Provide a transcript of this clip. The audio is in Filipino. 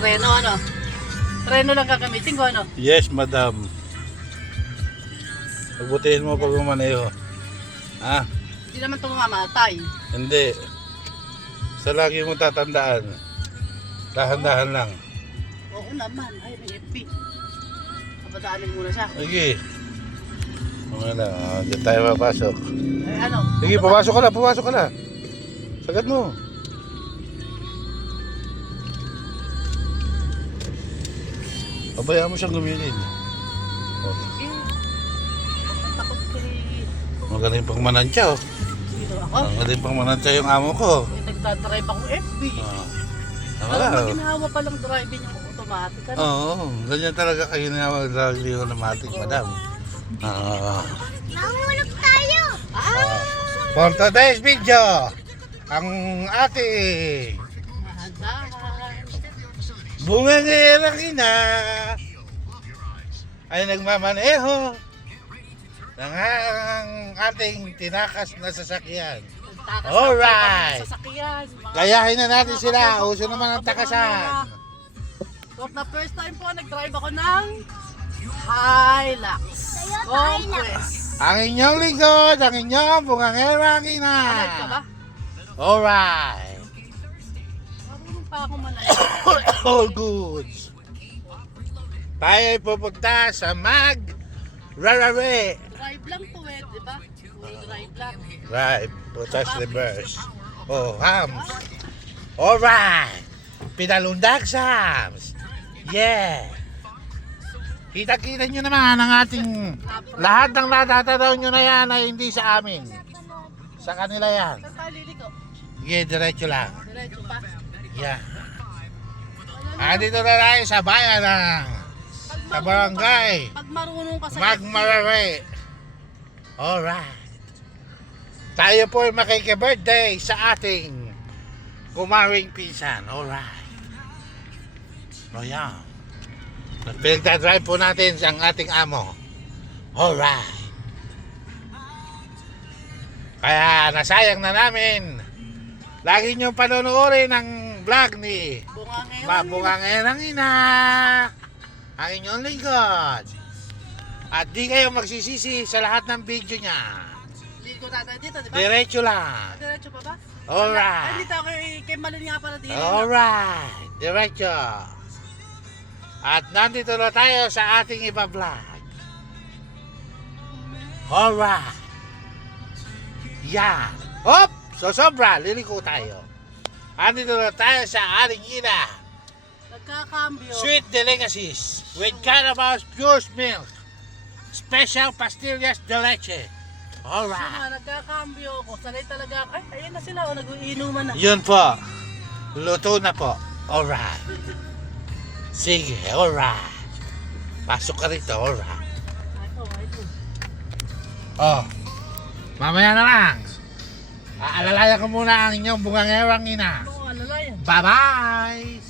Reno ano? Reno lang gagamitin ko ano? Yes, madam. Pagbutihin mo pag umaneho. Ha? Hindi naman ito mamamatay. Hindi. Sa lagi mo tatandaan. Dahan-dahan lang. Oo naman. Ay, may FB. Papadaanin muna siya. Sige. Okay lang. Diyan tayo papasok. Ay, ano? Sige, pumasok ka na. Pumasok ka na. Sagad mo. Pabayaan mo siyang gumilid. Okay. Eh, takot kay... Magaling pang manantya, oh. Sino ako? Magaling pang manantya yung amo ko. Eh, nagdadrive akong FB. Tama Alam mo, lang. ginawa palang driving yung automatic. Ano? Oo, ganyan talaga kayo na mag-drive yung automatic, madam. Nahulog tayo! For today's video, ang ating Mahandahan. bungangerang ina ay nagmamaneho ng ating tinakas na sasakyan. Takas Alright. ng sasakyan. Gayahin na natin sila, uso naman ang takasan. For the first time po, nag-drive ako ng Hilux Conquest. Ang inyong lingkod, ang inyong bungangerang ina. Alright ka ba? Alright. Marunong pa ako manay. All goods. Tayo ay pupunta sa Rarare. Drive lang po eh, di ba? Drive lang. Right, putas reverse. Oh, hams. Alright. Pinalundag Sams. Yeah. Kita-kita nyo naman ang ating lahat ng natatanaw nyo na yan ay hindi sa amin. Sa kanila yan. Saan tayo liliko? Yeah, diretso lang. Diretso pa. Yeah. Andito na tayo sa bayan ng sa barangay Pag marunong ka sa Magmarare. Alright. Tayo po ay makikibirthday sa ating kumaring pinsan. Alright. O yan. Pinagdadrive po natin ang ating amo. Alright. Kaya nasayang na namin. Lagi niyong panonoodin ang vlog ni Bungangerang ina. Ang inyong lingkod. At di kayo magsisisi sa lahat ng video niya. Liliko natin dito, di ba? Diretso lang. Diretso pa ba? Alright. Ay, dito ako kay Malin nga pala dito. Alright. Diretso. At nandito na tayo sa ating iba vlog. Alright. Yan. Hop! So sobra, liliko tayo. Nandito na tayo sa ating ina. Nagkakambyo. Sweet delicacies with Carabao's pure milk. Special pastillas de leche. Alright. Suma, nagkakambyo ako. Sanay talaga ako. Ay, ayun na sila. O, nag-iinuman na. Yun po. Luto na po. Alright. Sige, alright. Pasok ka rito, alright. Ito. Oh. Mamaya na lang. Aalalayan ko muna ang inyong bungangerang ina. Ano, alala yan. Bye-bye!